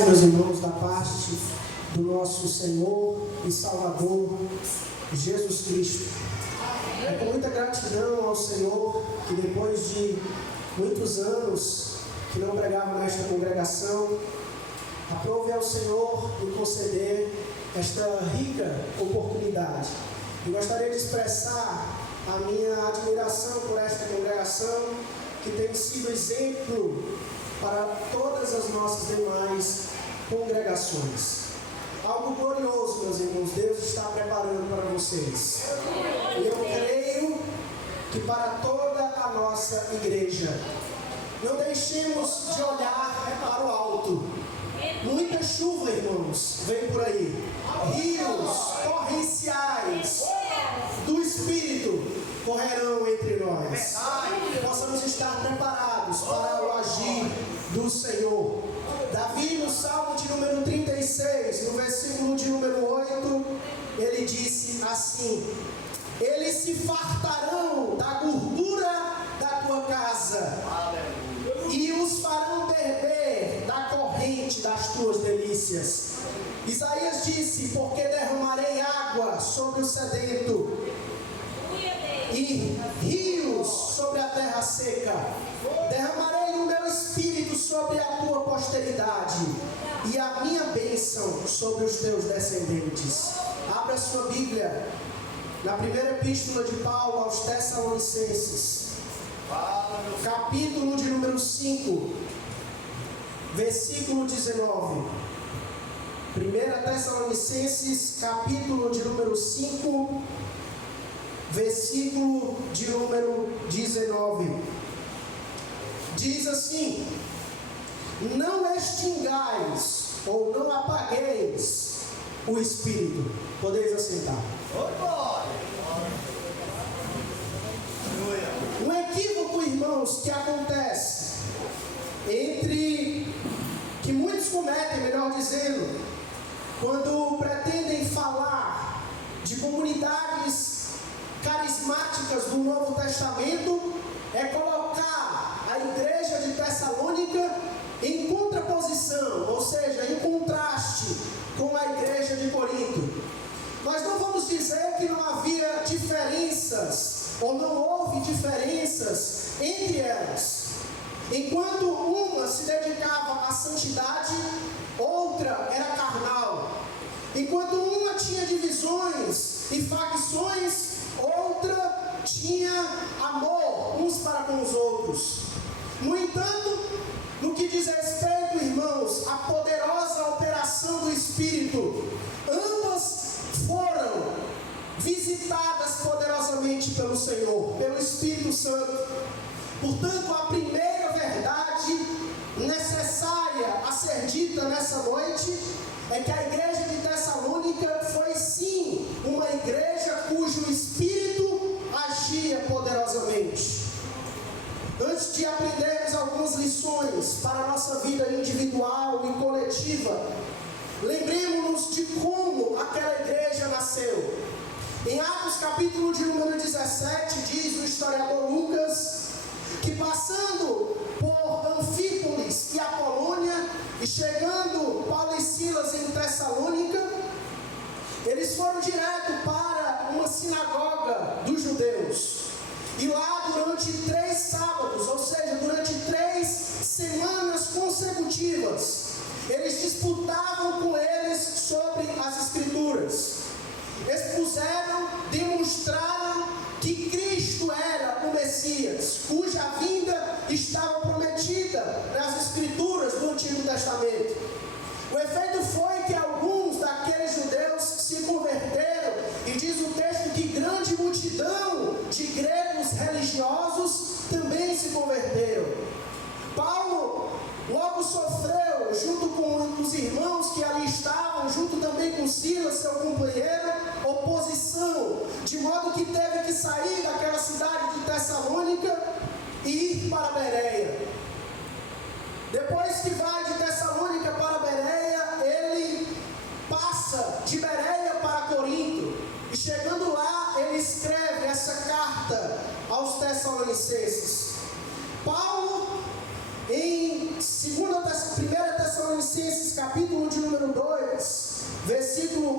Meus irmãos, da parte do nosso Senhor e Salvador Jesus Cristo. É com muita gratidão ao Senhor que depois de muitos anos que não pregava nesta congregação, aprove ao Senhor me conceder esta rica oportunidade. E gostaria de expressar a minha admiração por esta congregação que tem sido exemplo para todas as nossas demais congregações. Algo glorioso, meus irmãos, Deus está preparando para vocês. E eu creio que para toda a nossa igreja, não deixemos de olhar para o alto. Muita chuva, irmãos, vem por aí. Rios torrenciais do Espírito correrão entre nós. Que possamos estar preparados para o agir do Senhor. Davi, no Salmo de número 36, no versículo de número 8, ele disse assim: eles se fartarão da gordura da tua casa e os farão beber da corrente das tuas delícias. Isaías disse: porque derramarei água sobre o sedento e rios sobre a terra seca. Derramarei o meu espírito sobre a tua posteridade e a minha bênção sobre os teus descendentes. Abra sua Bíblia na primeira epístola de Paulo aos Tessalonicenses, capítulo de número 5, versículo 19. 1 Tessalonicenses, capítulo de número 5, versículo de número 19. Diz assim: não extingais ou não apagueis o Espírito. Podeis assentar. Um equívoco, irmãos, que acontece que muitos cometem, melhor dizendo, quando pretendem falar de comunidades carismáticas do Novo Testamento, é colocar a igreja de Tessalônica em contraposição, ou seja, em contraste com a igreja de Corinto. Nós não vamos dizer que não havia diferenças, ou não houve diferenças entre elas. Enquanto uma se dedicava à santidade, outra era carnal. Enquanto uma tinha divisões e facções, outra tinha amor uns para com os outros. No entanto, no que diz respeito, irmãos, à poderosa operação do Espírito, ambas foram visitadas poderosamente pelo Senhor, pelo Espírito Santo. Portanto, a primeira verdade necessária a ser dita nessa noite é que a igreja de Tessalônica foi sim uma igreja cujo Espírito agia poderosamente. Antes de aprendermos algumas lições para a nossa vida individual e coletiva, lembremos-nos de como aquela igreja nasceu. Em Atos capítulo de número 17, diz o historiador Lucas, que passando por Anfípolis e Apolônia, e chegando Paulo e Silas em Tessalônica, eles foram direto para uma sinagoga dos judeus. E lá durante 3 sábados, ou seja, durante 3 semanas consecutivas, eles disputavam com eles sobre as Escrituras. Expuseram, demonstraram que Cristo era o Messias, cuja vinda estava prometida nas Escrituras do Antigo Testamento. O efeito foi que alguns daqueles judeus se converteram, e diz o texto que grande multidão de gregos religiosos também se converteram. Paulo logo sofreu, junto com os irmãos que ali estavam, junto também com Silas, seu companheiro, oposição, de modo que teve que sair daquela cidade de Tessalônica e ir para Bereia. Depois que vai de Tessalônica para Bereia, ele passa de Bereia para Corinto, e chegando lá, ele escreve essa carta aos Tessalonicenses. Paulo, em 1 Tessalonicenses capítulo de número 2, versículo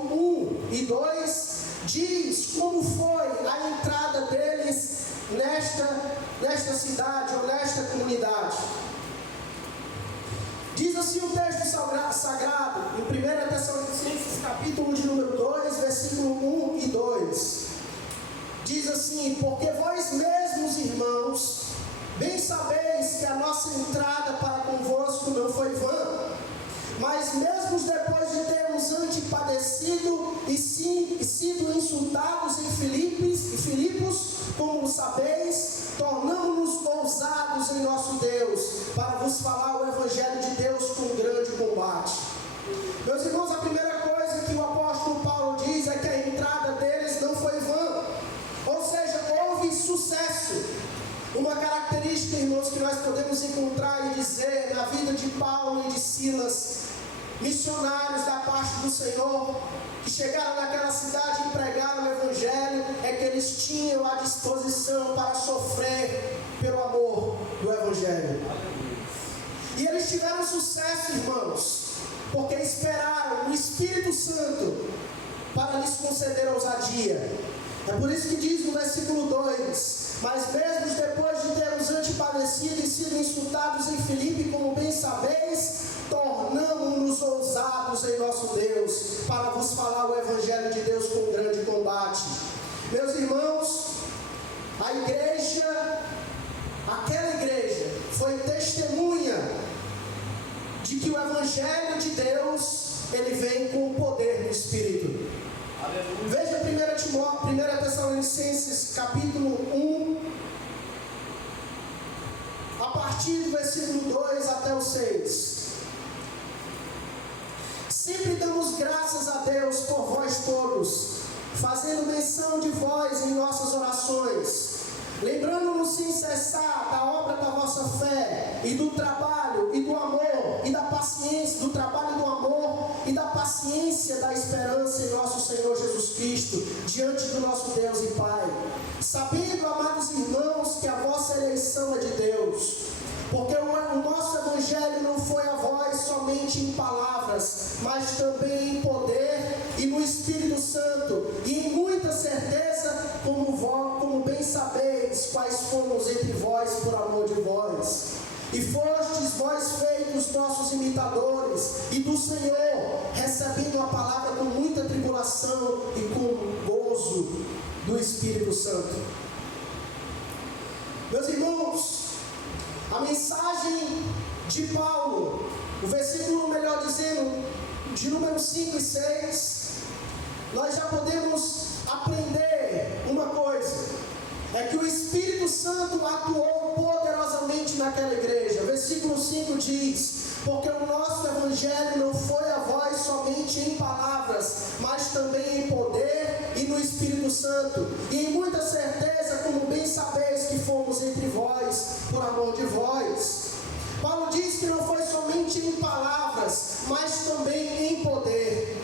1 e 2, diz como foi a entrada deles nesta cidade ou nesta comunidade. Diz assim o texto sagrado, em 1 Tessalonicenses, capítulo de número 2, versículo 1 e 2. Diz assim: porque vós mesmos, irmãos, bem sabeis que a nossa entrada para convosco não foi vã, mas mesmo depois de termos antepadecido e sido insultados em Filipos, como sabeis, tornamos-nos ousados em nosso Deus, para vos falar o Evangelho de Deus com grande combate. Meus irmãos, a primeira coisa que o apóstolo Paulo diz é que a entrada deles não foi vã, ou seja, houve sucesso. Uma característica, irmãos, que nós podemos encontrar e dizer na vida de Paulo e de Silas, missionários da parte do Senhor, que chegaram naquela cidade e pregaram o Evangelho, é que eles tinham a disposição para sofrer pelo amor do Evangelho. E eles tiveram sucesso, irmãos, porque esperaram o Espírito Santo para lhes conceder ousadia. É por isso que diz no versículo 2: mas mesmo depois de termos antepadecido e sido insultados em Filipe, como bem sabeis, tornamos-nos ousados em nosso Deus, para vos falar o Evangelho de Deus com grande combate. Meus irmãos, a igreja, aquela igreja, foi testemunha de que o Evangelho de Deus, ele vem com o poder do Espírito. Veja 1 Tessalonicenses capítulo 1, a partir do versículo 2 até o 6. Sempre damos graças a Deus por vós todos, fazendo menção de vós em nossas orações, lembrando-nos sem cessar da obra da vossa fé, e do trabalho e do amor, e da paciência, do trabalho e do amor, e da paciência da esperança em nosso Senhor Jesus Cristo, diante do nosso Deus e Pai. Sabendo, amados irmãos, que a vossa eleição é de Deus, porque o nosso Evangelho não foi a vós somente em palavras, mas também em poder e no Espírito Santo, e em muita certeza, como bem sabeis, quais fomos entre vós por amor de vós. E fostes vós feitos nossos imitadores, e do Senhor, recebendo a palavra com muita tribulação e com gozo do Espírito Santo. Meus irmãos, a mensagem de Paulo, o versículo, melhor dizendo, de número 5 e 6, nós já podemos aprender uma coisa: é que o Espírito Santo atuou poderosamente naquela igreja. Versículo 5 diz: porque o nosso Evangelho não foi a vós somente em palavras, mas também em poder e no Espírito Santo, e em muita certeza, como bem sabeis que fomos entre vós por amor de vós. Paulo diz que não foi somente em palavras, mas também em poder.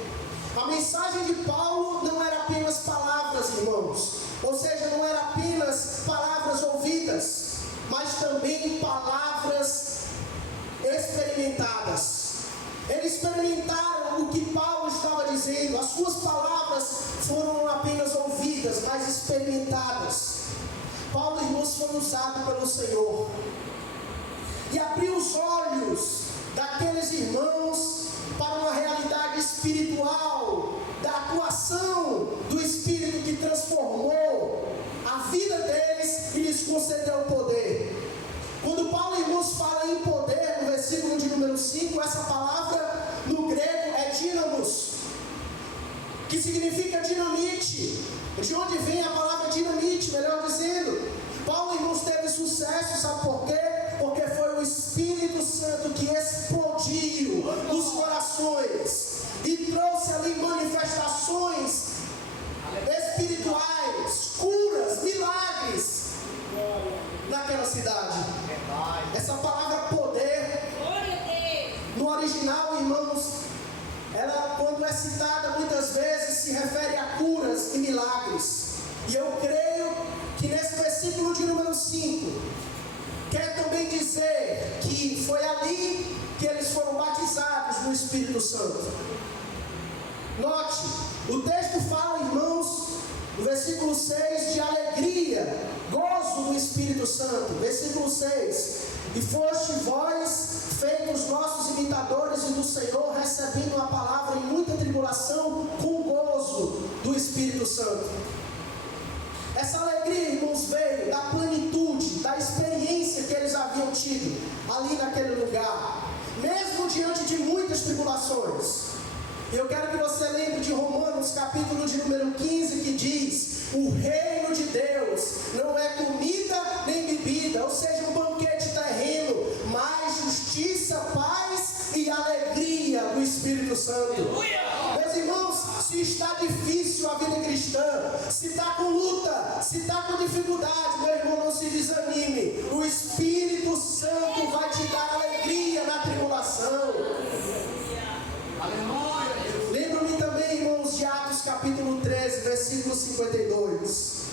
A mensagem de Paulo não era apenas palavras, irmãos, ou seja, não era apenas palavras ouvidas, mas também palavras experimentadas. Eles experimentaram o que Paulo estava dizendo. As suas palavras foram não apenas ouvidas, mas experimentadas. Paulo, irmãos, foi usado pelo Senhor e abriu os olhos daqueles irmãos para uma realidade espiritual, da atuação do Espírito que transformou a vida deles e lhes concedeu poder. Quando Paulo, irmãos, fala em poder, no versículo de número 5, essa palavra no grego é dínamos, que significa dinamite. De onde vem a palavra dinamite, melhor dizendo? Paulo, irmãos, teve sucesso, sabe por quê? Porque foi o Espírito Santo que explodiu nos corações e trouxe ali manifestações espirituais, curas, milagres naquela cidade. Essa palavra poder, no original, irmãos, ela, quando é citada, muitas vezes se refere a curas e milagres. E eu creio que nesse versículo de número 5, quer também dizer que foi ali que eles foram batizados no Espírito Santo. Note, o texto fala, irmãos, no versículo 6, de alegria, gozo do Espírito Santo. Versículo 6: e foste vós feitos nossos imitadores e do Senhor, recebendo a palavra em muita tribulação, com gozo do Espírito Santo. Essa alegria, irmãos, veio da plenitude, da experiência que eles haviam tido ali naquele lugar, mesmo diante de muitas tribulações. Eu quero que você lembre de Romanos, capítulo de número 15, que diz: o reino de Deus não é comida nem bebida, ou seja, um banquete terreno, mas justiça, paz e alegria do Espírito Santo. Meus irmãos, se está difícil a vida cristã, se está com luta, se está com dificuldade, meu irmão, não se desanime. O Espírito Santo vai te dar alegria na tribulação. Aleluia. Lembro-me também, irmãos, de Atos capítulo 13, versículo 52.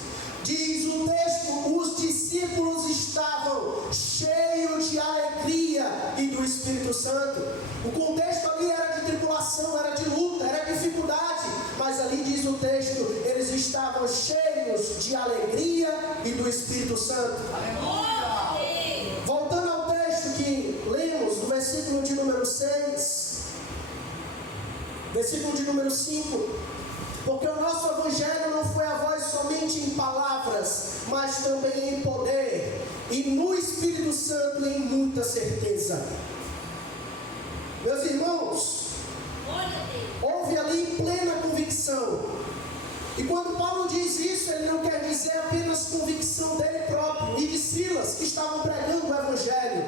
Diz o texto: os discípulos estavam cheios de alegria e do Espírito Santo. O contexto ali era de tribulação, era de luta, era dificuldade, mas ali diz o texto, eles estavam cheios de alegria e do Espírito Santo. Aleluia! Voltando ao texto que lemos, no versículo de número 6, versículo de número 5: porque o nosso evangelho não foi a vós somente em palavras, mas também em poder, e no Espírito Santo em muita certeza. Meus irmãos, houve ali plena convicção. E quando Paulo diz isso, ele não quer dizer apenas convicção dele próprio e de Silas, que estavam pregando o evangelho.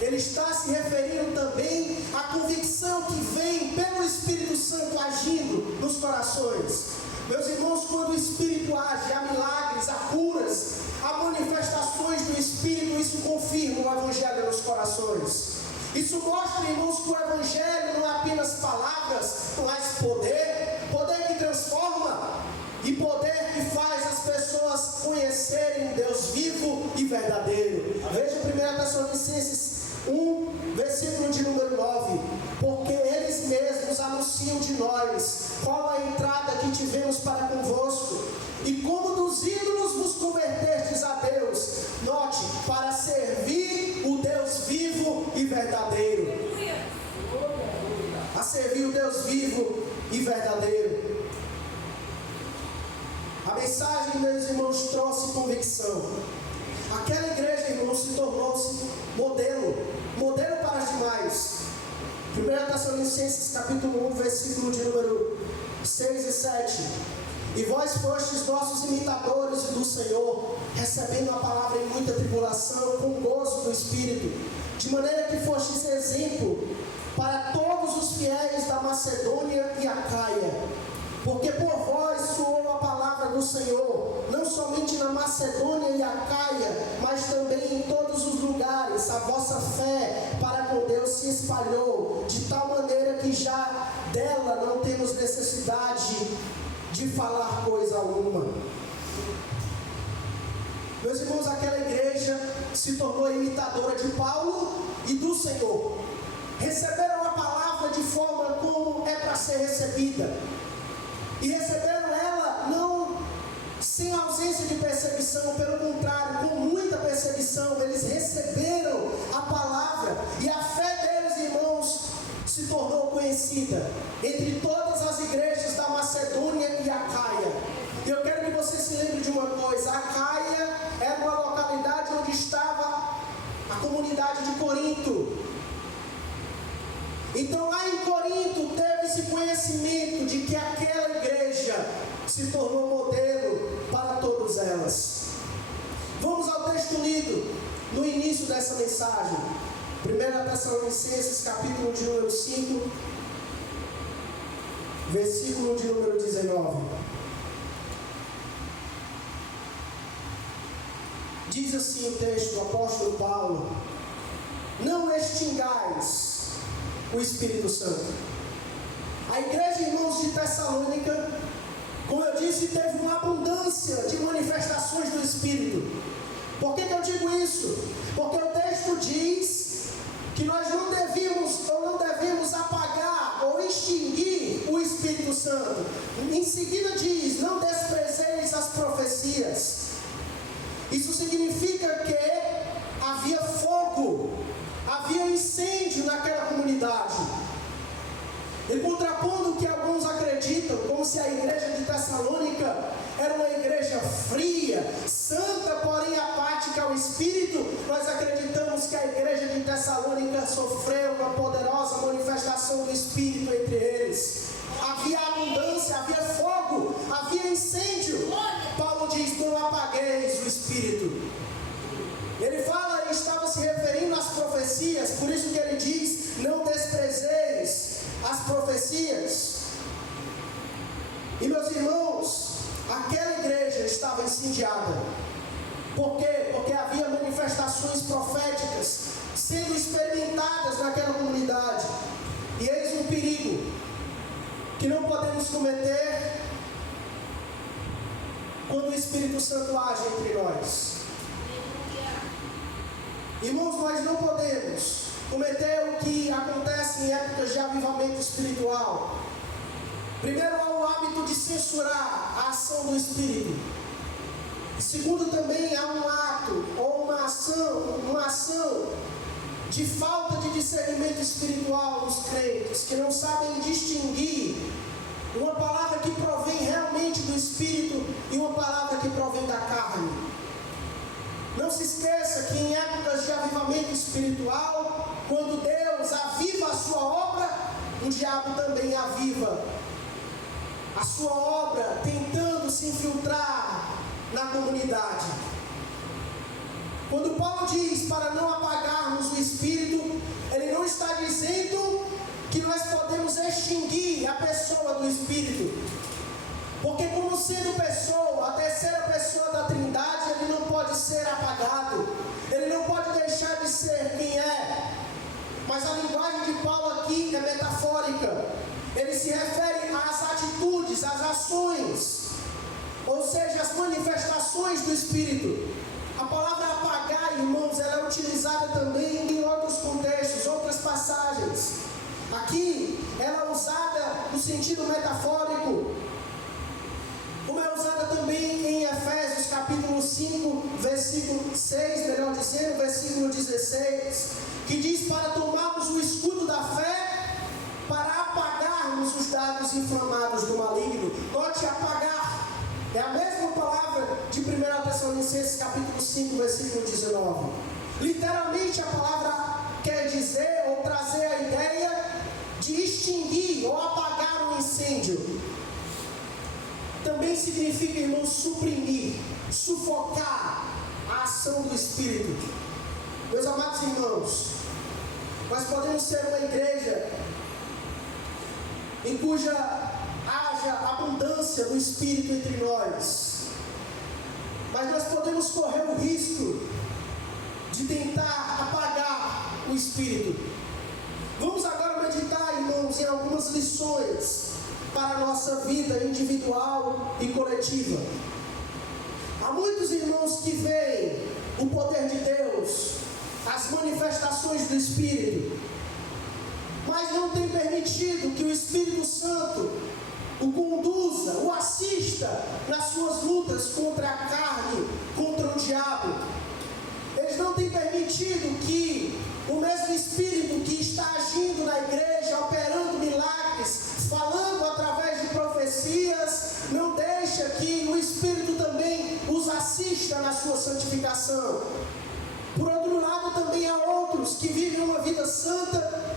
Ele está se referindo também à convicção que vem pelo Espírito Santo agindo nos corações. Meus irmãos, quando o Espírito age, há milagres, há curas, há manifestações do Espírito, isso confirma o Evangelho nos corações. Isso mostra, irmãos, que o Evangelho não é apenas palavras, mas poder, poder que transforma e poder que faz as pessoas conhecerem um Deus vivo e verdadeiro. Veja 1 Tessalonicenses 1, versículo de número 9: porque eles mesmos anunciam de nós qual a entrada que tivemos para convosco, e como dos ídolos vos convertestes a Deus, note, para servir o Deus vivo e verdadeiro. A servir o Deus vivo e verdadeiro. A mensagem, meus irmãos, trouxe convicção. Aquela igreja, irmãos, se tornou-se modelo para as demais. 1 Tessalonicenses capítulo 1, versículo de número 6 e 7: e vós fostes nossos imitadores do Senhor, recebendo a palavra em muita tribulação, com gozo do Espírito, de maneira que fostes exemplo para todos os fiéis da Macedônia e Acaia. Porque por vós soou a palavra do Senhor, não somente na Macedônia e Acaia, mas também em todos os lugares. A vossa fé para com Deus se espalhou, de tal maneira que já dela não temos necessidade de falar coisa alguma. Meus irmãos, aquela igreja se tornou imitadora de Paulo e do Senhor. Receberam a palavra de forma como é para ser recebida. E receberam ela não sem ausência de perseguição, pelo contrário, com muita perseguição. Eles receberam a palavra e a fé deles, irmãos, se tornou conhecida entre todas as igrejas da Macedônia e Acaia. E eu quero que você se lembre de uma coisa: Acaia era uma localidade onde estava a comunidade de Corinto. Então lá em Corinto teve-se conhecimento de que aquela igreja se tornou modelo para todas elas. Vamos ao texto lido no início dessa mensagem. 1 Tessalonicenses capítulo de número 5, versículo de número 19. Diz assim o texto do apóstolo Paulo: não extingais o Espírito Santo. A igreja, irmãos, de Tessalônica, como eu disse, teve uma abundância de manifestações do Espírito. Por que eu digo isso? Porque o texto diz que nós não devemos apagar ou extinguir o Espírito Santo. Em seguida diz, não desprezeis as profecias. Isso significa que havia fogo, havia incêndio naquela comunidade. E contrapondo o que alguns acreditam, como se a igreja de Tessalônica era uma igreja fria, santa, porém apática ao Espírito, nós acreditamos que a igreja de Tessalônica sofreu uma poderosa manifestação do Espírito entre eles. Havia abundância, havia fogo, havia incêndio. Paulo diz, não apagueis o Espírito. Ele fala, ele estava se referindo às profecias, por isso que ele diz, não desprezeis as profecias. E meus irmãos, aquela igreja estava incendiada. Por quê? Porque havia manifestações proféticas sendo experimentadas naquela comunidade. E eis um perigo que não podemos cometer quando o Espírito Santo age entre nós. Irmãos, nós não podemos cometer o que acontece em épocas de avivamento espiritual. Primeiro, há o hábito de censurar a ação do Espírito. Segundo, também há um ato ou uma ação de falta de discernimento espiritual dos crentes, que não sabem distinguir uma palavra que provém realmente do Espírito e uma palavra que provém da carne. Não se esqueça que em épocas de avivamento espiritual, quando Deus aviva a sua obra, o diabo também aviva a sua obra, tentando se infiltrar na comunidade. Quando Paulo diz para não apagarmos o Espírito, ele não está dizendo que nós podemos extinguir a pessoa do Espírito. Porque como sendo pessoa, a terceira pessoa da Trindade, ele não pode ser apagado. Ele não pode deixar de ser quem é. Mas a linguagem de Paulo aqui é metafórica. Ele se refere às atitudes, às ações, ou seja, as manifestações do Espírito. A palavra apagar, irmãos, ela é utilizada também em outros contextos, outras passagens. Aqui, ela é usada no sentido metafórico, como é usada também em Efésios capítulo 5, versículo 6, melhor dizendo, versículo 16, que diz para tomarmos o escudo da fé, para apagarmos os dardos inflamados do maligno. Note, apagar é a mesma palavra de 1 Tessalonicenses capítulo 5, versículo 19. Literalmente a palavra quer dizer ou trazer a ideia de extinguir ou apagar um incêndio. Também significa, irmão, suprimir, sufocar a ação do Espírito. Meus amados irmãos, nós podemos ser uma igreja em cuja haja abundância do Espírito entre nós, mas nós podemos correr o risco de tentar apagar o Espírito. Vamos agora meditar, irmãos, em algumas lições para a nossa vida individual e coletiva. Há muitos irmãos que veem o poder de Deus, as manifestações do Espírito, mas não têm permitido que o Espírito Santo o conduza, o assista nas suas lutas contra a carne, contra o diabo. Eles não têm permitido que o mesmo Espírito que está agindo na igreja, operando milagres, falando através de profecias, não deixa que o Espírito também os assista na sua santificação. Por outro lado, também há outros que vivem uma vida santa,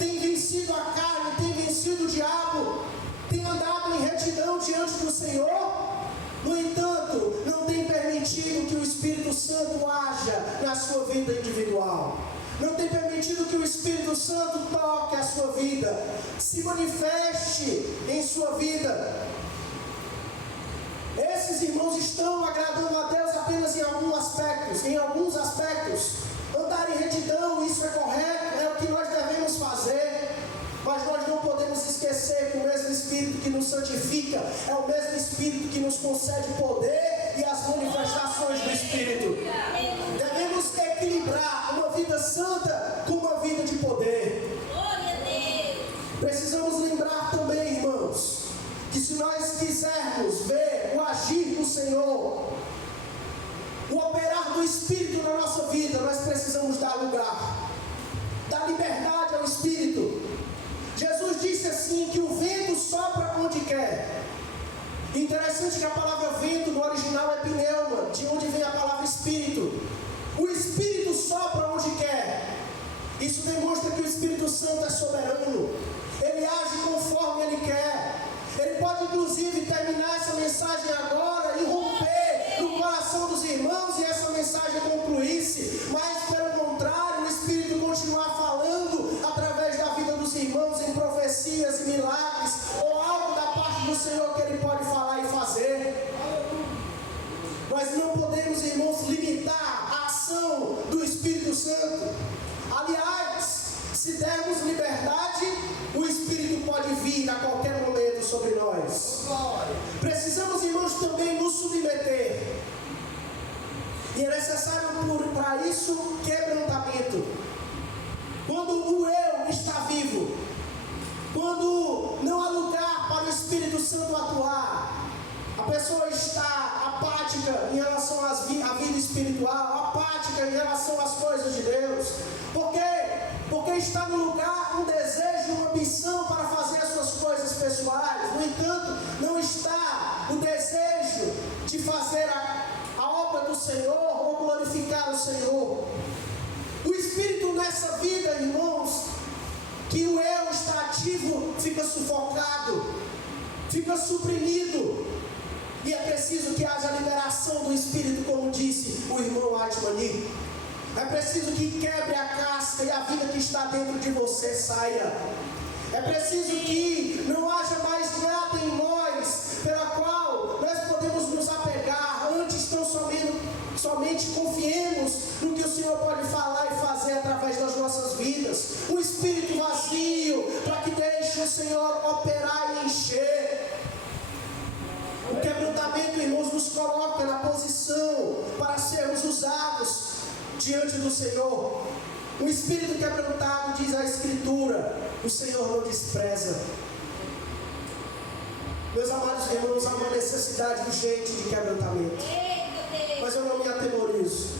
têm vencido a carne, têm vencido o diabo, têm andado em retidão diante do Senhor. No entanto, não tem permitido que o Espírito Santo haja na sua vida individual. Não tem permitido que o Espírito Santo toque a sua vida, se manifeste em sua vida. Esses irmãos estão agradando a Deus apenas em alguns aspectos. Andar em retidão, isso é correto, é o que nós devemos fazer. Mas nós não podemos esquecer que o mesmo Espírito que nos santifica é o mesmo Espírito que nos concede poder e as manifestações do Espírito. Devemos equilibrar uma vida santa com uma vida de poder. Precisamos lembrar também, irmãos, que se nós quisermos ver o agir do Senhor, o operar do Espírito na nossa vida, nós precisamos dar lugar, dar liberdade ao Espírito. Jesus disse assim, que o vento sopra onde quer. Interessante que a palavra vento no original é pneuma, de onde vem a palavra Espírito. O Espírito sopra onde quer. Isso demonstra que o Espírito Santo é soberano. Ele age conforme Ele quer. Ele pode inclusive terminar essa mensagem agora e romper no coração dos irmãos e essa mensagem concluísse. Mas pelo contrário, o Espírito continuar falando através da vida dos irmãos em profecias e milagres, ou algo da parte do Senhor que Ele pode falar e fazer. Mas não podemos, irmãos, limitar a ação do Espírito Santo. Aliás, se dermos liberdade, o Espírito pode vir a qualquer momento sobre nós. Precisamos, irmãos, também nos submeter. E é necessário para isso quebrantamento. Quando o eu está vivo, quando não há lugar para o Espírito Santo atuar, a pessoa está apática em relação à vida espiritual, apática em relação às coisas de Deus. Por quê? Porque está no lugar um desejo, uma ambição para fazer as suas coisas pessoais. No entanto, não está o desejo de fazer a obra do Senhor ou glorificar o Senhor. O Espírito nessa vida, irmãos, que o eu está ativo, fica sufocado, fica suprimido. E é preciso que haja liberação do Espírito, como disse o irmão Atmani. É preciso que quebre a casca e a vida que está dentro de você saia. É preciso que não haja mais nada em nós pela qual nós podemos nos apegar. Antes, tão somente confiemos no que o Senhor pode falar e fazer através das nossas vidas. Um espírito vazio, para que deixe o Senhor operar e encher. O quebrantamento, irmãos, nos coloca na posição para sermos usados diante do Senhor. Um espírito quebrantado, diz a Escritura, o Senhor não despreza. Meus amados irmãos, há uma necessidade urgente de quebrantamento. Mas eu não me atemorizo,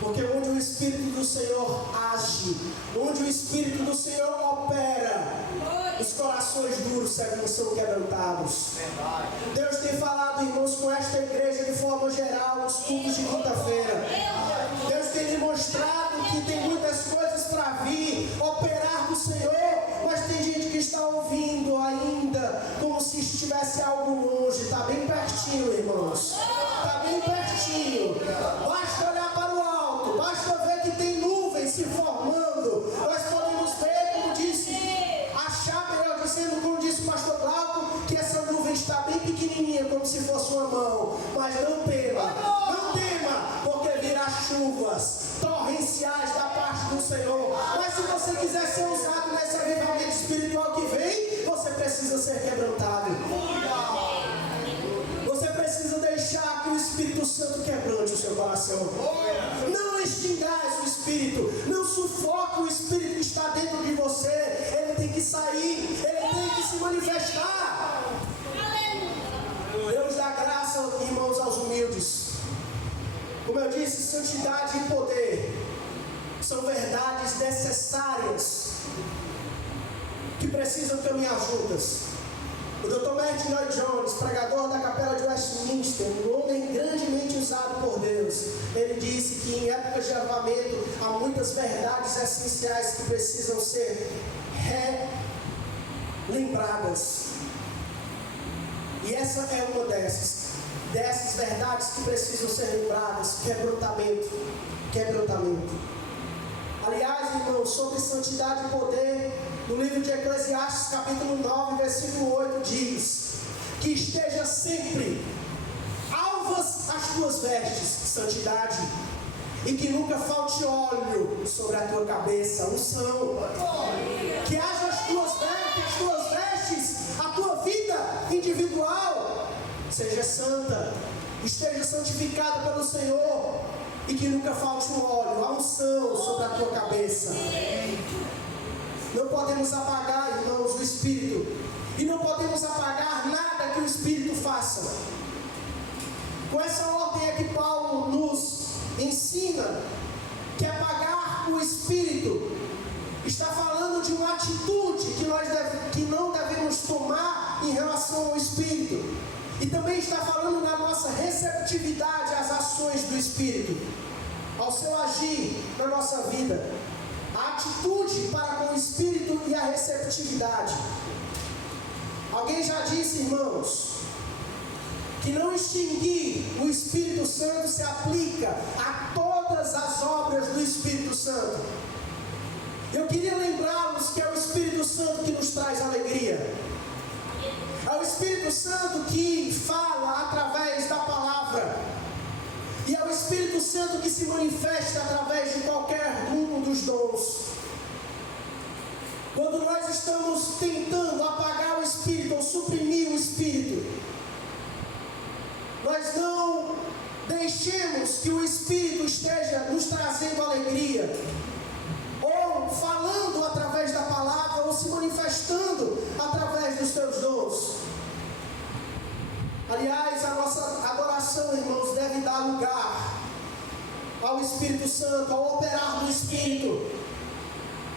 porque onde o Espírito do Senhor age, onde o Espírito do Senhor opera, os corações duros são quebrantados. Deus tem falado, irmãos, com esta igreja de forma geral, nos cultos de quinta-feira. Deus tem demonstrado que tem muitas coisas para vir, operar do Senhor, mas tem gente que está ouvindo ainda, como se estivesse algo longe. Está bem pertinho, irmãos. Está bem pertinho. Basta olhar para o alto, basta ver que tem nuvens se formando. Nós podemos ver, como disse, achar, melhor dizendo, como disse o pastor Glauco, que essa nuvem está bem pequenininha, como se fosse uma mão. Mas não tema, porque virá chuvas torrenciais da parte do Senhor. Mas se você quiser ser usado nesse avivamento espiritual que vem, você precisa ser quebrantado. Você precisa deixar que o Espírito Santo quebrante o seu coração. Não extingais o Espírito, não sufoque o Espírito que está dentro de você. Ele tem que sair, ele tem que se manifestar. Deus dá graça, irmãos, aos humildes. Como eu disse, santidade e poder são verdades necessárias que precisam caminhar juntas. O Dr. Martin Lloyd-Jones, pregador da Capela de Westminster, um homem grandemente usado por Deus, ele disse que em épocas de avivamento há muitas verdades essenciais que precisam ser relembradas. E essa é uma dessas verdades que precisam ser lembradas. Quebrantamento. Aliás, irmãos, sobre santidade e poder, no livro de Eclesiastes, capítulo 9, versículo 8, diz que esteja sempre alvas as tuas vestes, santidade, e que nunca falte óleo sobre a tua cabeça, unção. Que haja as tuas vestes, a tua vida individual seja santa, esteja santificada pelo Senhor e que nunca falte um óleo, a unção sobre a tua cabeça. Não podemos apagar, irmãos, o Espírito, e não podemos apagar nada que o Espírito faça. Com essa ordem é que Paulo nos ensina que apagar o Espírito está falando de uma atitude que não devemos tomar em relação ao Espírito. E também está falando da nossa receptividade às ações do Espírito, ao seu agir na nossa vida. A atitude para com o Espírito e a receptividade. Alguém já disse, irmãos, que não extinguir o Espírito Santo se aplica a todas as obras do Espírito Santo. Eu queria lembrá-los que é o Espírito Santo que nos traz alegria. É o Espírito Santo que fala através da palavra. E é o Espírito Santo que se manifesta através de qualquer um dos dons. Quando nós estamos tentando apagar o Espírito ou suprimir o Espírito, nós não deixemos que o Espírito esteja nos trazendo alegria, ou falando através da palavra, ou se manifestando através dos seus dons. Aliás, a nossa adoração, irmãos, deve dar lugar ao Espírito Santo, ao operar do Espírito.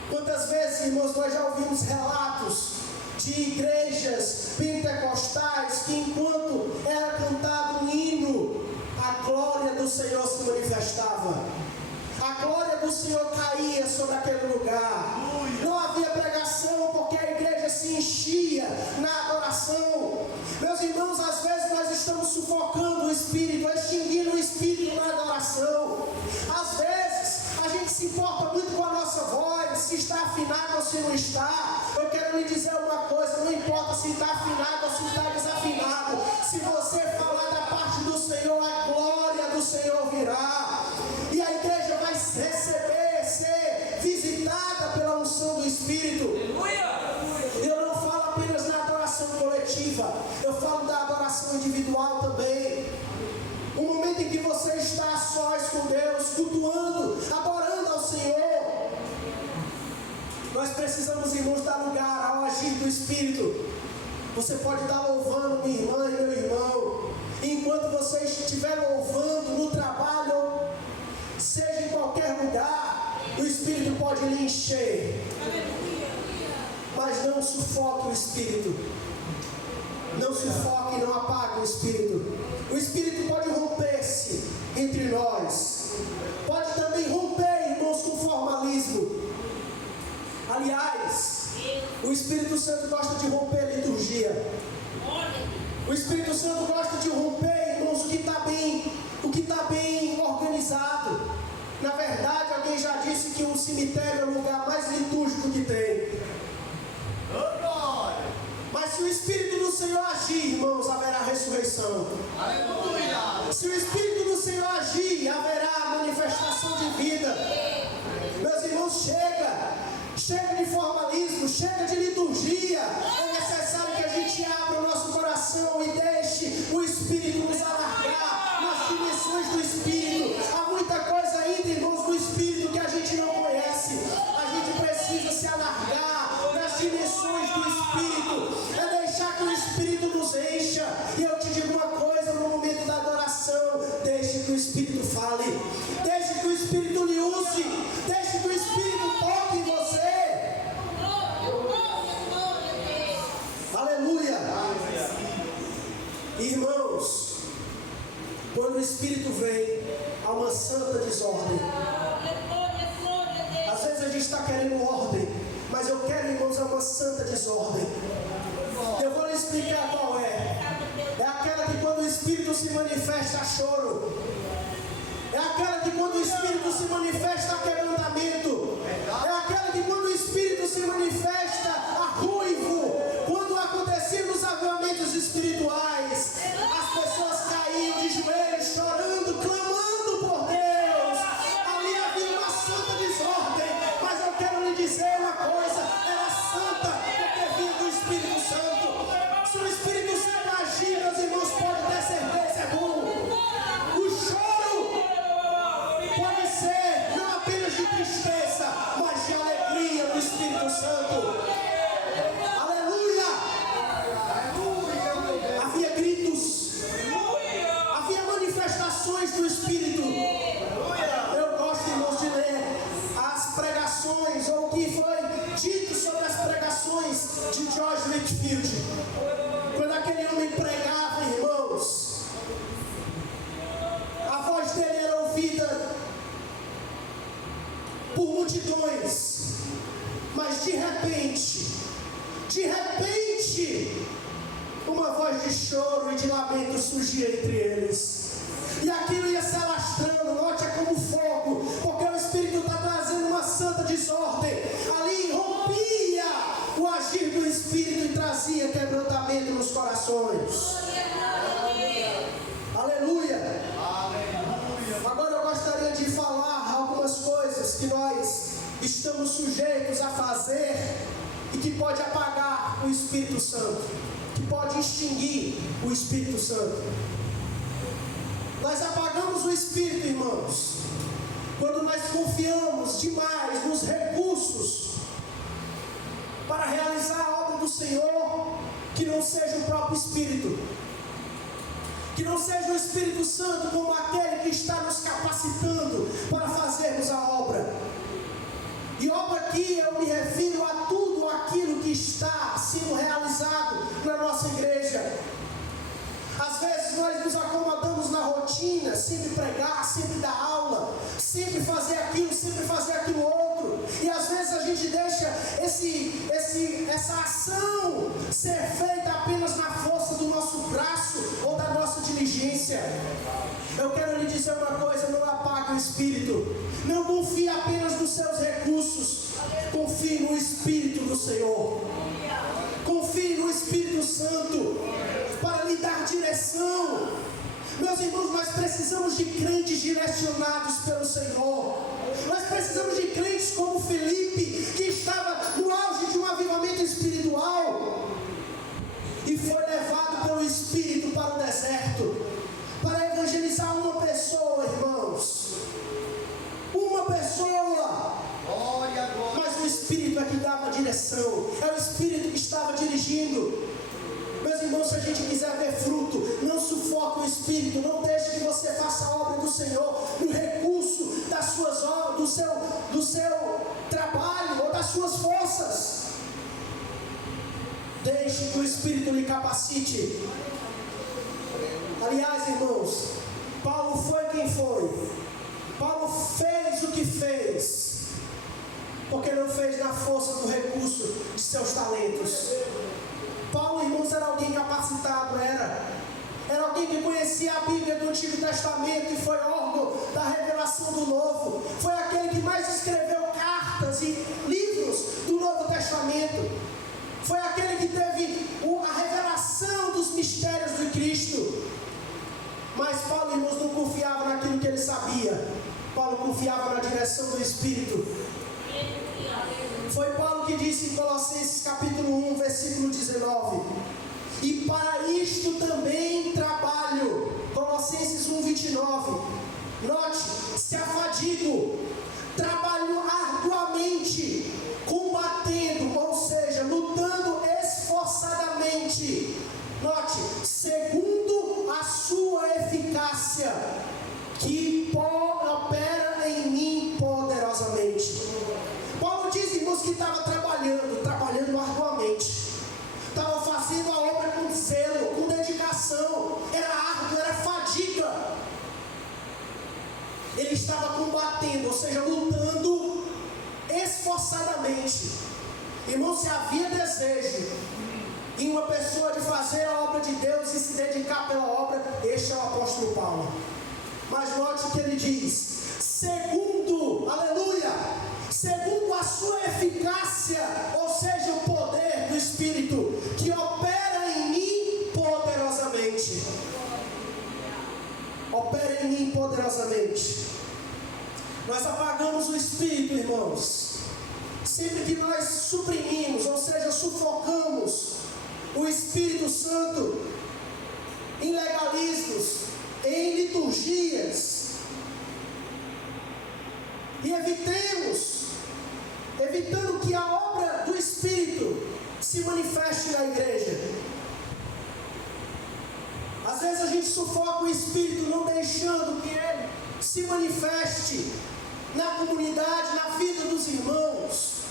Quantas vezes, irmãos, nós já ouvimos relatos de igrejas pentecostais que, enquanto era cantado um hino, a glória do Senhor se manifestava. A glória do Senhor caía sobre aquele lugar. Não havia pregação porque a igreja se enchia na adoração. Meus irmãos, às vezes nós estamos sufocando o Espírito, extinguindo o Espírito na adoração. Às vezes a gente se importa muito com a nossa voz, se está afinado ou se não está. Eu quero lhe dizer uma coisa, não importa se está afinado ou se está desafinado. Se você falar da parte do Senhor, a glória do Senhor virá. E a igreja vai receber, ser visitada pela unção do Espírito. Eu não falo apenas na adoração coletiva, eu falo da adoração individual também. Um momento em que você está a sós com Deus, cultuando, adorando ao Senhor. Nós precisamos, irmãos, dar lugar ao agir do Espírito. Você pode estar louvando, minha irmã e meu irmão. Enquanto você estiver louvando no trabalho, seja em qualquer lugar, o Espírito pode lhe encher. Mas não sufoque o Espírito. Não sufoque e não apague o Espírito. O Espírito pode romper-se entre nós. Pode também romper, irmãos, com formalismo. Aliás, o Espírito Santo gosta de romper a liturgia. O Espírito Santo gosta de romper, irmãos, o que está bem organizado. Na verdade, alguém já disse que um cemitério é o lugar mais litúrgico que tem. Mas se o Espírito do Senhor agir, irmãos, haverá ressurreição. Aleluia! Se o Espírito do Senhor agir, haverá manifestação de vida. Meus irmãos, chega de formalismo, chega de liturgia. É necessário que a gente abra o nosso coração e deixe o Espírito nos alargar nas dimensões do Espírito. Há muita coisa ainda, irmãos, do Espírito que a gente não conhece. A gente precisa se alargar nas dimensões do Espírito. É deixar que o Espírito nos encha. E eu te digo uma coisa, no momento da adoração, deixe que o Espírito fale. Deixe que o Espírito lhe use. Deixe que o Espírito toque em você. Aleluia. Irmãos, quando o Espírito vem, há uma santa desordem. Às vezes a gente está querendo ordem, mas eu quero, irmãos, uma santa desordem. Eu vou lhe explicar qual é. É aquela que quando o Espírito se manifesta, há choro. É aquela que quando o Espírito se manifesta, há quebrantamento. É aquela que quando o Espírito se manifesta, há ruivo. Quando aconteciam os avivamentos espirituais, as pessoas caíam de joelhos, chorando, clamando por Deus. Ali havia uma santa desordem. Mas eu quero lhe dizer uma coisa, era santa porque vinha do Espírito Santo. Se o Espírito Santo agir, meus irmãos, pode ter certeza, é bom. George Whitefield. Quando aquele homem pregava, irmãos, a voz dele era ouvida por multidões, mas de repente, uma voz de choro e de lamento surgia entre eles. E aquilo ia se alastrando, note, é como fogo, porque o Espírito está trazendo uma santa desordem. Ali rompia o agir do Espírito e trazia quebrantamento nos corações. Aleluia. Agora eu gostaria de falar algumas coisas que nós estamos sujeitos a fazer e que pode apagar o Espírito Santo, que pode extinguir o Espírito Santo. Nós apagamos o Espírito, irmãos, quando nós confiamos demais nos recursos para realizar a obra do Senhor, que não seja o próprio Espírito, que não seja o Espírito Santo como aquele que está nos capacitando para fazermos a obra. E obra aqui eu me refiro a tudo aquilo que está sendo realizado na nossa igreja. Às vezes nós nos acomodamos na rotina, sempre pregar, sempre dar aula, sempre fazer aquilo outro. E às vezes a gente deixa essa ação ser feita apenas na força do nosso braço ou da nossa diligência. Eu quero lhe dizer uma coisa: não apague o Espírito. Não confie apenas nos seus recursos. Confie no Espírito do Senhor. Confie no Espírito Santo para lhe dar direção. Meus irmãos, nós precisamos de crentes direcionados pelo Senhor. Nós precisamos de crentes como Felipe, que estava no auge de um avivamento espiritual e foi levado pelo Espírito para o deserto para evangelizar uma pessoa, irmãos. Uma pessoa. Mas o Espírito é que dava a direção, é o Espírito que estava dirigindo. Meus irmãos, se a gente quiser ver fruto, não sufoque o Espírito, não deixe que você faça a obra do Senhor no recurso das suas obras, do seu trabalho ou das suas forças. Deixe que o Espírito lhe capacite. Aliás, irmãos, Paulo foi quem foi. Paulo fez o que fez, porque não fez na força do recurso de seus talentos. Paulo, irmãos, era alguém capacitado, era alguém que conhecia a Bíblia do Antigo Testamento e foi órgão da revelação do Novo. Foi aquele que mais escreveu cartas e livros do Novo Testamento. Foi aquele que teve a revelação dos mistérios de Cristo. Mas Paulo, irmãos, não confiava naquilo que ele sabia. Paulo confiava na direção do Espírito. Foi Paulo que disse em Colossenses capítulo 1, versículo 19: e para isto também trabalho. Colossenses 1, 29. Note, se afadigo, trabalho arduamente, combatendo, ou seja, lutando esforçadamente. Note, segundo a sua eficácia, que opera em mim poderosamente. Paulo diz, irmãos, que estava trabalhando arduamente. Estava fazendo a obra com zelo, com dedicação. Era árduo, era fadiga. Ele estava combatendo, ou seja, lutando esforçadamente. Irmão, se havia desejo em uma pessoa de fazer a obra de Deus e se dedicar pela obra, este é o apóstolo Paulo. Mas note o que ele diz: segundo, aleluia, segundo a sua eficácia, ou seja, o poder do Espírito, que opera em mim poderosamente. Opera em mim poderosamente. Nós apagamos o Espírito, irmãos, sempre que nós suprimimos, ou seja, sufocamos o Espírito Santo em legalismos, em liturgias, e evitando que a obra do Espírito se manifeste na igreja. Às vezes a gente sufoca o Espírito, não deixando que ele se manifeste na comunidade, na vida dos irmãos.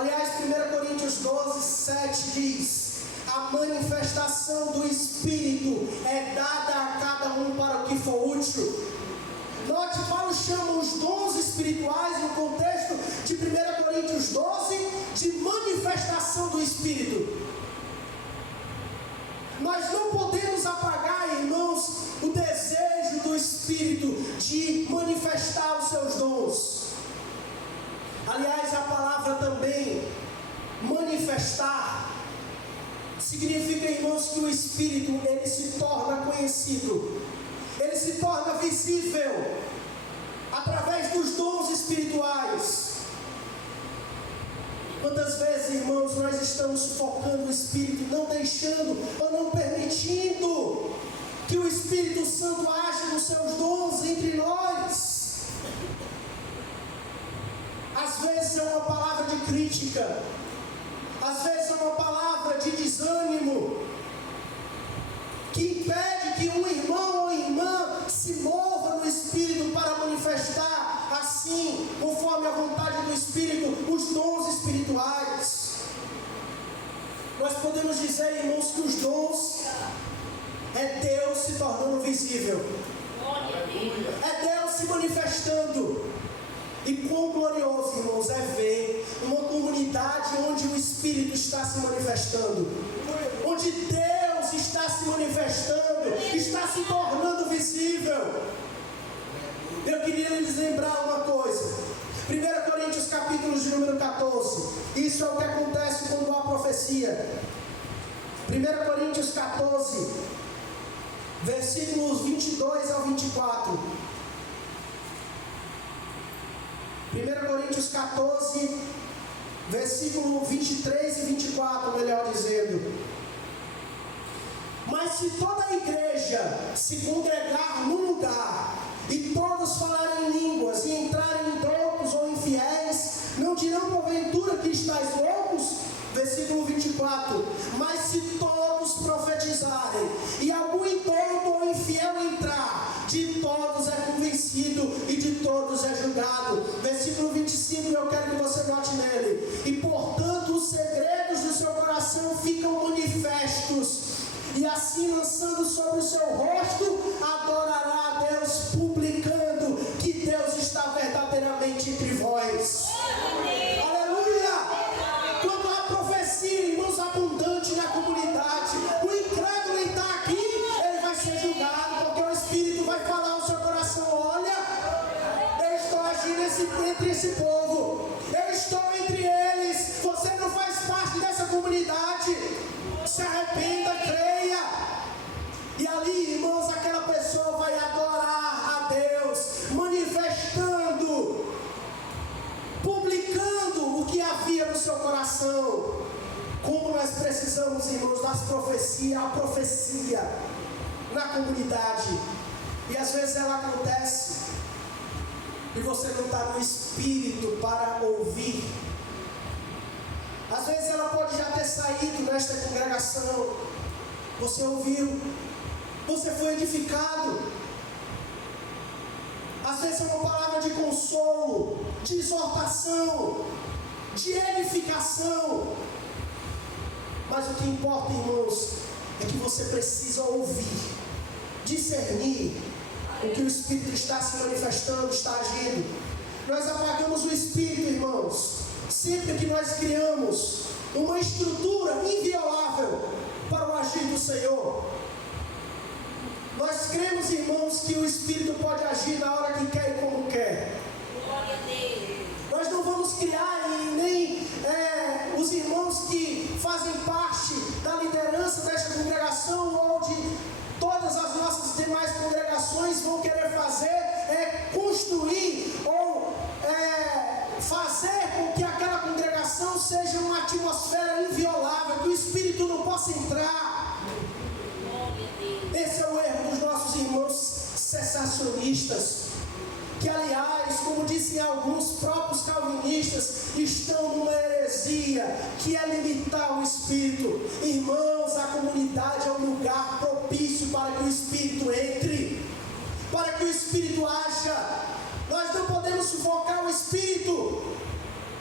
Aliás, 1 Coríntios 12, 7 diz: a manifestação do Espírito é dada a cada um para o que for útil. Note, Paulo chama os dons espirituais no contexto de 1 Coríntios 12 de manifestação do Espírito. Nós não podemos apagar, irmãos, o desejo do Espírito de manifestar os seus dons. Aliás, a palavra também, manifestar, significa, irmãos, que o Espírito, ele se torna conhecido, ele se torna visível, através dos dons espirituais. Quantas vezes, irmãos, nós estamos sufocando o Espírito, não deixando ou não permitindo que o Espírito Santo age nos seus dons entre nós? Às vezes é uma palavra de crítica, às vezes é uma palavra de desânimo, que impede que um irmão ou irmã se mova no Espírito para manifestar, assim, conforme a vontade do Espírito, os dons espirituais. Nós podemos dizer, irmãos, que os dons é Deus se tornando visível, é Deus se manifestando. E quão glorioso, irmãos, é ver uma comunidade onde o Espírito está se manifestando, onde Deus está se manifestando, está se tornando visível. Eu queria lhes lembrar uma coisa. 1 Coríntios capítulo de número 14. Isso é o que acontece quando há profecia. 1 Coríntios 14, versículos 22 ao 24. 1 Coríntios 14, versículo 23 e 24, melhor dizendo: mas se toda a igreja se congregar num lugar, e todos falarem em línguas, e entrarem em loucos ou infiéis, não dirão porventura que estáis loucos? Versículo 24: mas se todos profetizarem, e algum intolto ou infiel entrar, de todos é convencido, e de todos é julgado. Versículo 25, eu quero que você note nele: e portanto os segredos do seu coração ficam manifestos, e assim lançando sobre o seu rosto, adorará a Deus, publicando que Deus está verdadeiramente entre vós. Aleluia! Quando há profecia, irmãos, abundante na comunidade, o incrédulo está aqui, ele vai ser julgado, porque o Espírito vai falar no seu coração: olha, eu estou agindo entre esse povo, eu estou entre eles, você não faz parte dessa comunidade, se arrependa, creia. E ali, irmãos, aquela pessoa vai adorar a Deus, manifestando, publicando o que havia no seu coração. Como nós precisamos, irmãos, das profecias, a profecia na comunidade. E às vezes ela acontece e você não está no Espírito para ouvir. Às vezes ela pode já ter saído desta congregação, você ouviu, você foi edificado. Às vezes é uma palavra de consolo, de exortação, de edificação. Mas o que importa, irmãos, é que você precisa ouvir, discernir o que o Espírito está se manifestando, está agindo. Nós apagamos o Espírito, irmãos, sempre que nós criamos uma estrutura inviolável para o agir do Senhor. Nós cremos, irmãos, que o Espírito pode agir na hora que quer e como quer. Nós não vamos criar e nem os irmãos que fazem parte da liderança desta congregação ou de todas as nossas demais congregações vão querer fazer construir ou fazer com que aquela congregação seja uma atmosfera inviolável, que o Espírito não possa entrar. Esse é o erro dos nossos irmãos cessacionistas, que aliás, como dizem alguns próprios calvinistas, estão numa heresia, que é limitar o Espírito. Irmãos, a comunidade é um lugar propício para que o Espírito entre, para que o Espírito haja. Nós não podemos sufocar o Espírito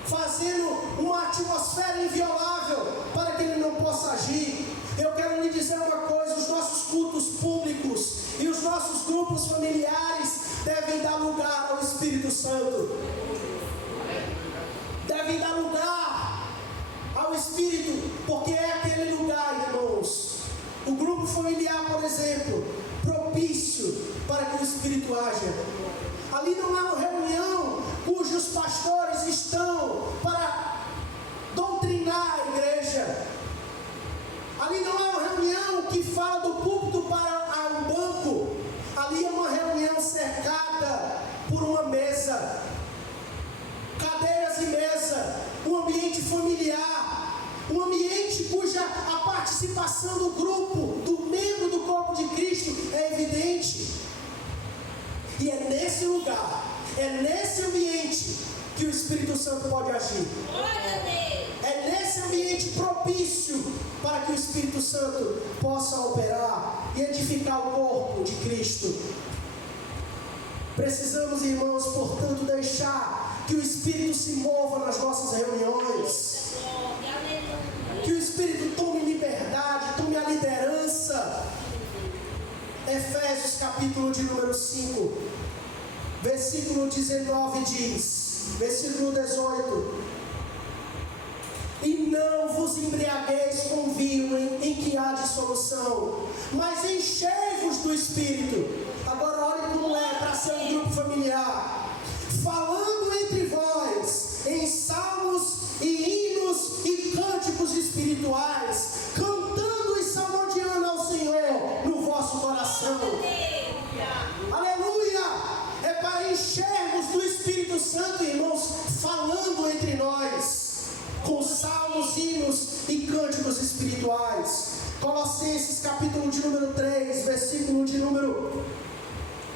fazendo uma atmosfera inviolável para que Ele não possa agir. Eu quero lhe dizer uma coisa: os nossos cultos públicos e os nossos grupos familiares devem dar lugar ao Espírito Santo. Devem dar lugar ao Espírito, porque é aquele lugar, irmãos. O grupo familiar, por exemplo, propício para que o Espírito haja. Ali não é uma reunião cujos pastores estão para doutrinar a igreja. Ali não é uma reunião que fala do púlpito para um banco. Ali é uma reunião cercada por uma mesa, cadeiras e mesa, um ambiente familiar, um ambiente cuja a participação do grupo, do membro do corpo de Cristo é evidente. E é nesse lugar, é nesse ambiente que o Espírito Santo pode agir. É nesse ambiente propício para que o Espírito Santo possa operar e edificar o corpo de Cristo. Precisamos, irmãos, portanto, deixar que o Espírito se mova nas nossas reuniões. Que o Espírito tome liberdade, tome a liderança. Efésios capítulo de número 5, versículo 19 diz, versículo 18: e não vos embriagueis com vinho em que há dissolução, mas enchei-vos do Espírito. Agora olhe como é para ser um grupo familiar, falando entre vós em salmos e hinos e cânticos espirituais, cantando e salmodiando ao Senhor no vosso coração. Aleluia! É para enchermos do Espírito Santo, irmãos, falando entre nós com salmos, hinos e cânticos espirituais. Colossenses capítulo de número 3, versículo de número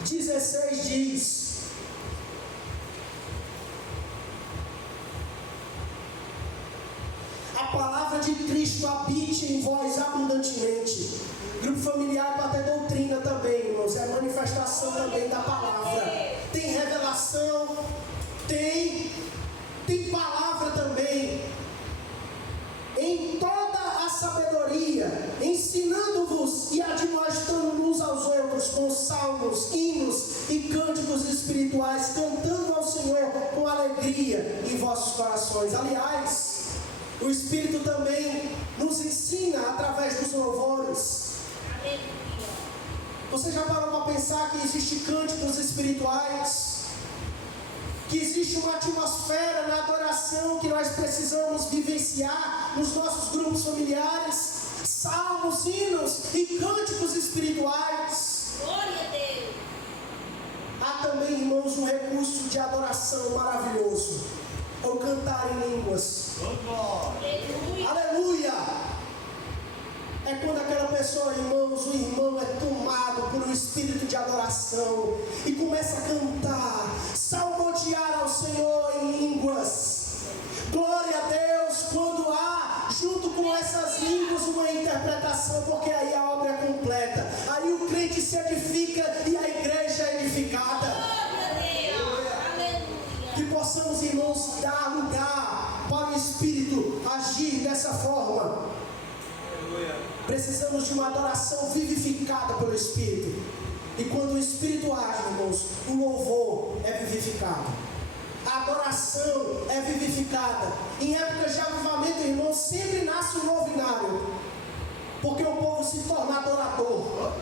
16 diz: a palavra de Cristo habite em vós abundantemente. Grupo familiar para ter doutrina também, irmãos, é manifestação também da palavra. Tem revelação, tem palavra também. Em toda a sabedoria, ensinando-vos e admoestando uns aos outros com salmos, hinos e cânticos espirituais, cantando ao Senhor com alegria em vossos corações. Aliás, o Espírito também nos ensina através dos louvores. Você já parou para pensar que existem cânticos espirituais? Que existe uma atmosfera na adoração que nós precisamos vivenciar nos nossos grupos familiares? Salmos, hinos e cânticos espirituais. Glória a Deus. Há também, irmãos, um recurso de adoração maravilhoso: é o cantar em línguas. Aleluia. Aleluia! É quando aquela pessoa, irmãos, o irmão é tomado por um espírito de adoração e começa a cantar, salmodiar ao Senhor em línguas. Glória a Deus, quando há, junto com essas línguas, uma interpretação, porque aí a obra é completa. Aí o crente se edifica e a igreja é edificada. Glória a Deus. Aleluia. Que possamos, irmãos, dar lugar para o Espírito agir dessa forma. Precisamos de uma adoração vivificada pelo Espírito. E quando o Espírito age, irmãos, o louvor é vivificado. A adoração é vivificada. Em épocas de avivamento, irmãos, sempre nasce um novinário. Porque o povo se torna adorador.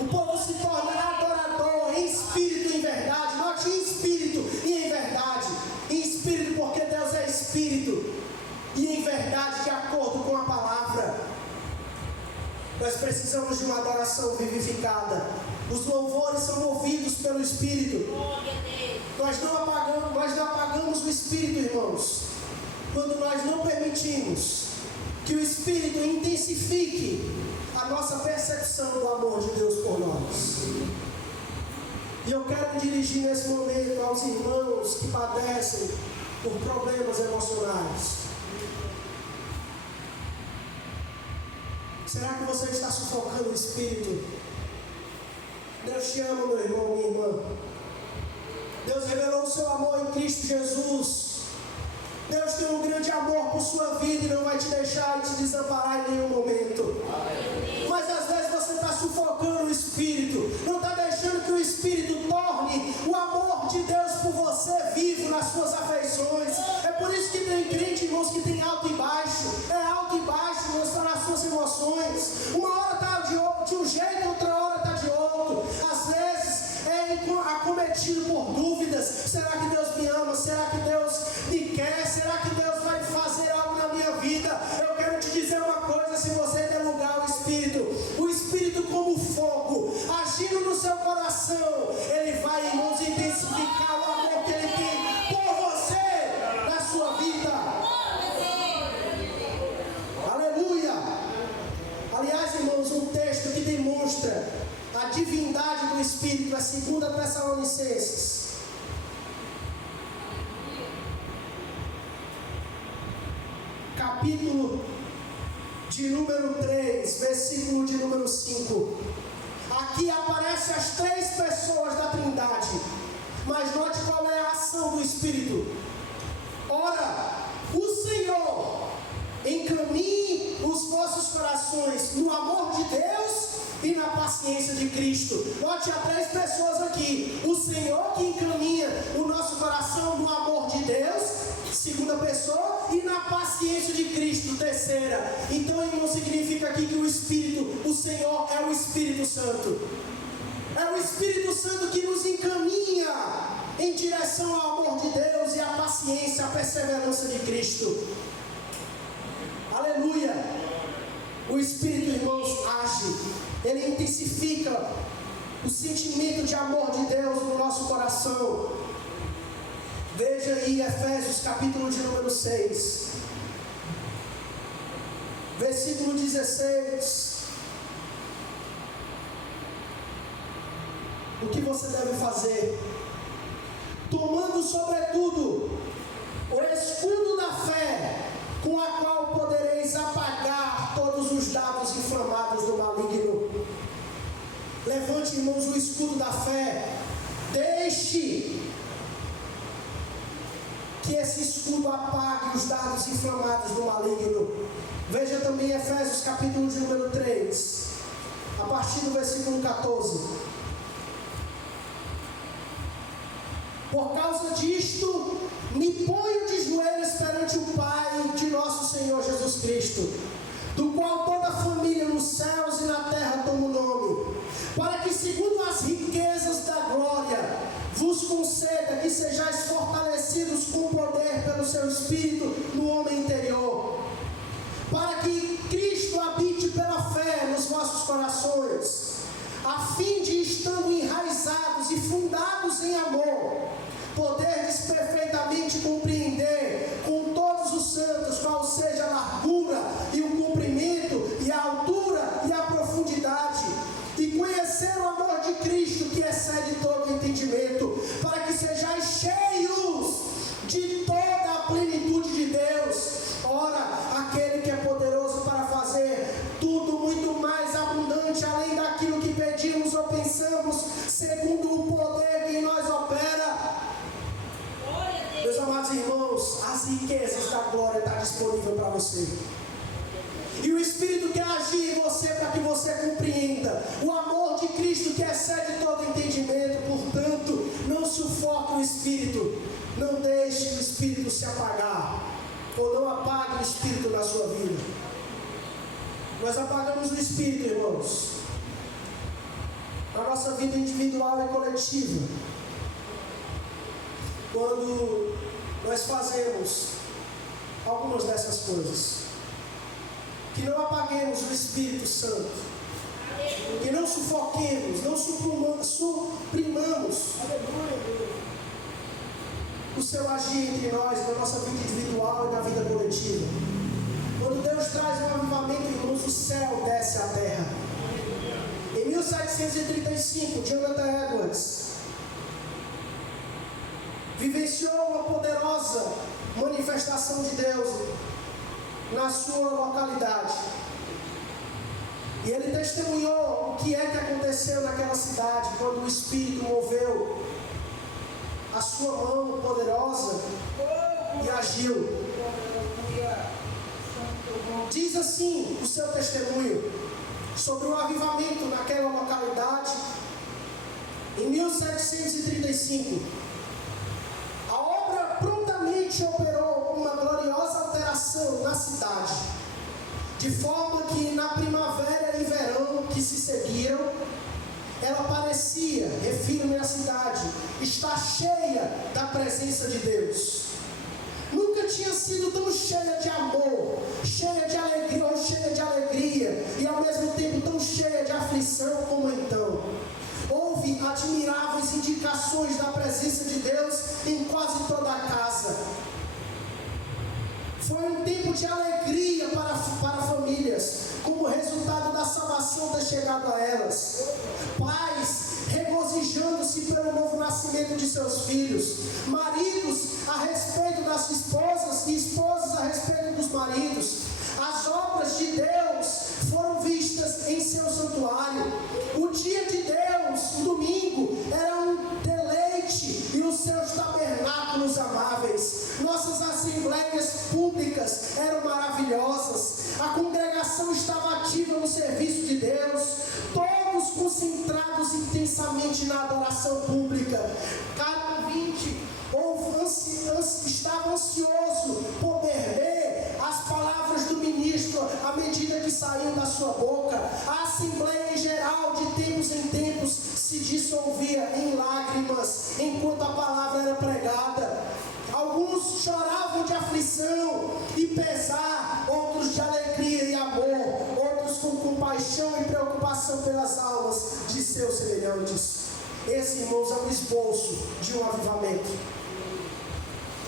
O povo se torna adorador em espírito e em verdade. Note, em espírito e em verdade. Em espírito porque Deus é espírito. E em verdade, de acordo com a palavra. Nós precisamos de uma adoração vivificada. Os louvores são movidos pelo Espírito. Glória a Deus. Nós não apagamos o Espírito, irmãos, quando nós não permitimos que o Espírito intensifique a nossa percepção do amor de Deus por nós. E eu quero me dirigir nesse momento aos irmãos que padecem por problemas emocionais. Será que você está sufocando o Espírito? Deus te ama, meu irmão, minha irmã. Deus revelou o seu amor em Cristo Jesus. Deus tem um grande amor por sua vida e não vai te deixar e te desamparar em nenhum momento. Mas às vezes você está sufocando o Espírito, não está deixando que o Espírito torne o amor de Deus por você vivo nas suas afeições. É por isso que tem crente, irmãos, que tem alto e baixo. É alto e baixo, irmãos, está nas suas emoções. Uma hora está de um jeito, outra hora está de outro. Às vezes é acometido por dúvidas. Será que Deus me ama? Será que Deus me quer? Será que Deus vai fazer algo na minha vida? Eu quero te dizer uma coisa, se você der lugar ao Espírito, o Espírito como fogo, agindo no seu coração, ele vai, irmãos, intensificar o amor que ele tem por você na sua vida. Aleluia! Aliás, irmãos, um texto que demonstra a divindade do Espírito é 2 Tessalonicenses. Capítulo de número 3, versículo de número 5. Aqui aparecem as 3 pessoas da Trindade. Mas note qual é a ação do Espírito. Ora, o Senhor encaminhe os vossos corações no amor de Deus e na paciência de Cristo. Note, há 3 pessoas aqui. O Senhor que encaminha o nosso coração no amor de Deus, segunda pessoa, e na paciência de Cristo, terceira. Então, irmão, significa aqui que o Espírito, o Senhor é o Espírito Santo. É o Espírito Santo que nos encaminha em direção ao amor de Deus e à paciência, à perseverança de Cristo. Aleluia! O Espírito, irmãos, age. Ele intensifica o sentimento de amor de Deus no nosso coração. Veja aí Efésios capítulo de número 6, versículo 16. O que você deve fazer? Tomando sobretudo o escudo da fé, com a qual podereis apagar todos os dardos inflamados do maligno. Levante, irmãos, o escudo da fé. Deixe que esse escudo apague os dardos inflamados do maligno. Veja também Efésios capítulo de número 3, a partir do versículo 14. Por causa disto, me ponho de joelhos perante o Pai de nosso Senhor Jesus Cristo, do qual toda a família nos céus e na terra toma o nome, para que, segundo as riquezas da glória, vos conceda que sejais fortalecidos com poder pelo seu Espírito no homem interior, para que Cristo habite pela fé nos vossos corações, a fim de, estando enraizados e fundados em amor, poderdes perfeitamente compreender com todos os santos qual seja a largura e o comprimento e a altura e a profundidade, e conhecer o amor de Cristo que excede todo entendimento, para que sejais cheios de toda a plenitude de Deus. Ora, aquele que é poderoso para fazer tudo muito mais abundante, além daquilo que pedimos ou pensamos, segundo o poder que em nós opera. Meus amados irmãos, as riquezas da glória estão disponíveis para você. E o Espírito quer agir em você para que você compreenda o amor de Cristo que excede todo entendimento. Portanto, não sufoque o Espírito. Não deixe o Espírito se apagar. Ou não apague o Espírito na sua vida. Nós apagamos o Espírito, irmãos, na nossa vida individual e coletiva, quando nós fazemos algumas dessas coisas. Que não apaguemos o Espírito Santo, que não sufoquemos, não suprimamos o seu agir entre nós, na nossa vida individual e na vida coletiva. Quando Deus traz um avivamento, irmãos, o céu desce à terra. Em 1735, Jonathan Edwards vivenciou uma poderosa manifestação de Deus na sua localidade. E ele testemunhou o que é que aconteceu naquela cidade quando o Espírito moveu a sua mão poderosa e agiu. Diz assim o seu testemunho sobre o avivamento naquela localidade. Em 1735, a obra prontamente operou uma gloriosa alteração na cidade, de forma que na primavera e verão que se seguiram, ela parecia, refiro-me à cidade, estar cheia da presença de Deus. Nunca tinha sido tão cheia de amor, cheia de alegria, e ao mesmo tempo tão cheia de aflição como então. Houve admiráveis indicações da presença de Deus em quase toda a casa. Foi um tempo de alegria para famílias, como resultado da salvação ter chegado a elas. Pais regozijando-se pelo novo nascimento de seus filhos. Maridos a respeito das esposas e esposas a respeito dos maridos. As obras de Deus foram vistas em seu santuário. O dia de Deus, o domingo, era um deleite e os seus tabernáculos amáveis. Nossas assembleias públicas eram maravilhosas. A congregação estava ativa no serviço de Deus. Todos concentrados intensamente na adoração pública. Cada ouvinte estava ansioso por perder as palavras do ministro à medida que saíam da sua boca. A assembleia em geral, de tempos em tempos, se dissolvia em lágrimas enquanto a palavra era pregada. Alguns choravam de aflição e pesar, outros de alegria e amor, outros com compaixão e preocupação pelas almas de seus semelhantes. Esse, irmãos, é um esboço de um avivamento.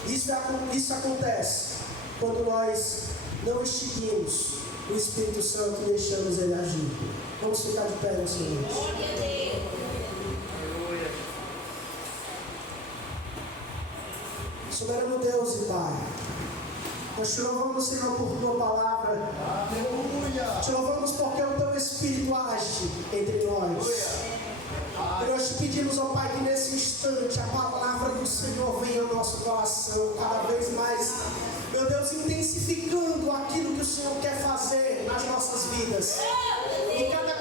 Isso acontece quando nós não extinguimos o Espírito Santo e deixamos ele agir. Vamos ficar de pé nesse momento. Glória a Deus. Soberano Deus e Pai, nós te louvamos, Senhor, por tua palavra. Aleluia. Te louvamos porque o teu Espírito age entre nós. E nós te pedimos, ó Pai, que nesse instante a palavra do Senhor venha ao nosso coração cada vez mais, meu Deus, intensificando aquilo que o Senhor quer fazer nas nossas vidas. E cada